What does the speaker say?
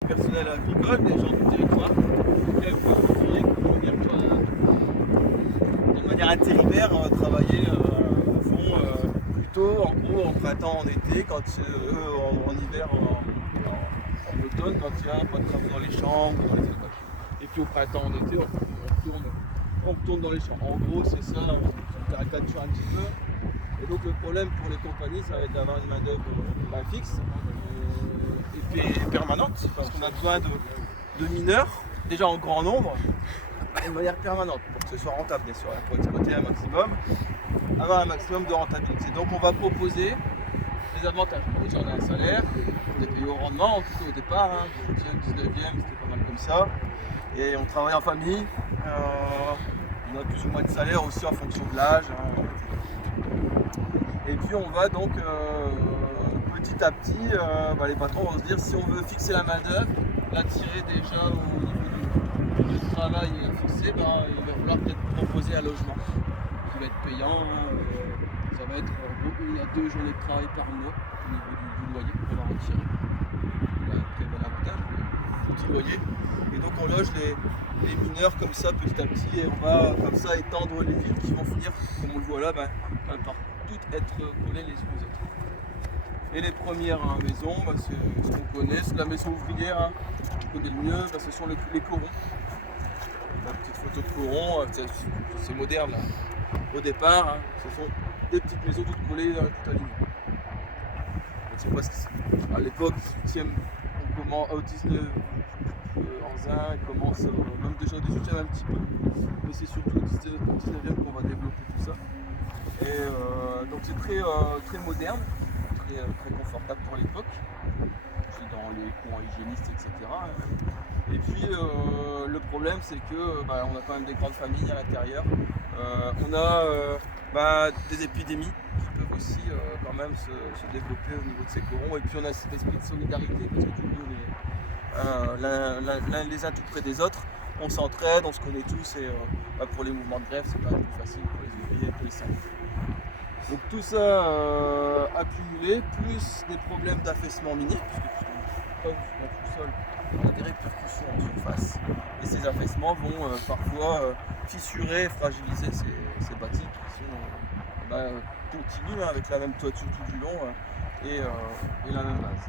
Personnel agricole, des gens du territoire, qui de manière intérimaire travailler au fond plutôt en gros en printemps, en été, quand en hiver, en automne, quand il y a pas de travaux dans les champs ou dans les écoles. Et puis au printemps, en été, on retourne dans les champs. En gros, c'est ça, on caricature un petit peu. Et donc le problème pour les compagnies, ça va être d'avoir une main-d'œuvre fixe et puis permanente, parce qu'on a besoin de mineurs, déjà en grand nombre, et de manière permanente, pour que ce soit rentable, bien sûr, pour exploiter un maximum, avoir un maximum de rentabilité. Donc on va proposer des avantages. Déjà on a un salaire, on est payé au rendement, en tout cas au départ, 18e, 19e, c'était pas mal comme ça. Et on travaille en famille, on a plus ou moins de salaire aussi en fonction de l'âge. Et puis on va donc petit à petit, les patrons vont se dire si on veut fixer la main d'œuvre, l'attirer déjà au niveau du travail et la fixer, il va falloir peut-être proposer un logement qui va être payant. Ça va être une à deux journées de travail par mois au niveau du loyer qu'on va retirer. C'est un très bel avantage, le petit loyer. Et donc on loge les mineurs comme ça petit à petit et on va comme ça étendre les villes qui vont finir, comme on le voit là, par toutes être collées les unes aux autres. Et les premières maisons, c'est ce qu'on connaît, c'est la maison ouvrière, qu'on connaît le mieux, ce sont les corons. La petite photo de coron, c'est moderne. Au départ, ce sont des petites maisons toutes collées, toutes alignées. Je ne sais pas ce que c'est. À l'époque, 18e, on commence au 19 en zinc, commence même déjà au 18e un petit peu. Mais c'est surtout au 19e qu'on va développer tout ça. Et donc c'est très moderne, très confortable pour l'époque, puis dans les courants hygiénistes, etc. Et puis le problème c'est que on a quand même des grandes familles à l'intérieur. On a des épidémies qui peuvent aussi quand même se développer au niveau de ces corons. Et puis on a cet esprit de solidarité parce que du coup l'un les uns tout près des autres. On s'entraide, on se connaît tous et pour les mouvements de grève c'est quand même plus facile pour les ouvriers et pour les syndicats. Donc tout ça accumulé, plus des problèmes d'affaissement minier, puisque comme tout sol, on a des répercussions en surface. Et ces affaissements vont parfois fissurer et fragiliser ces bâtis qui sont continus avec la même toiture tout du long et la même base.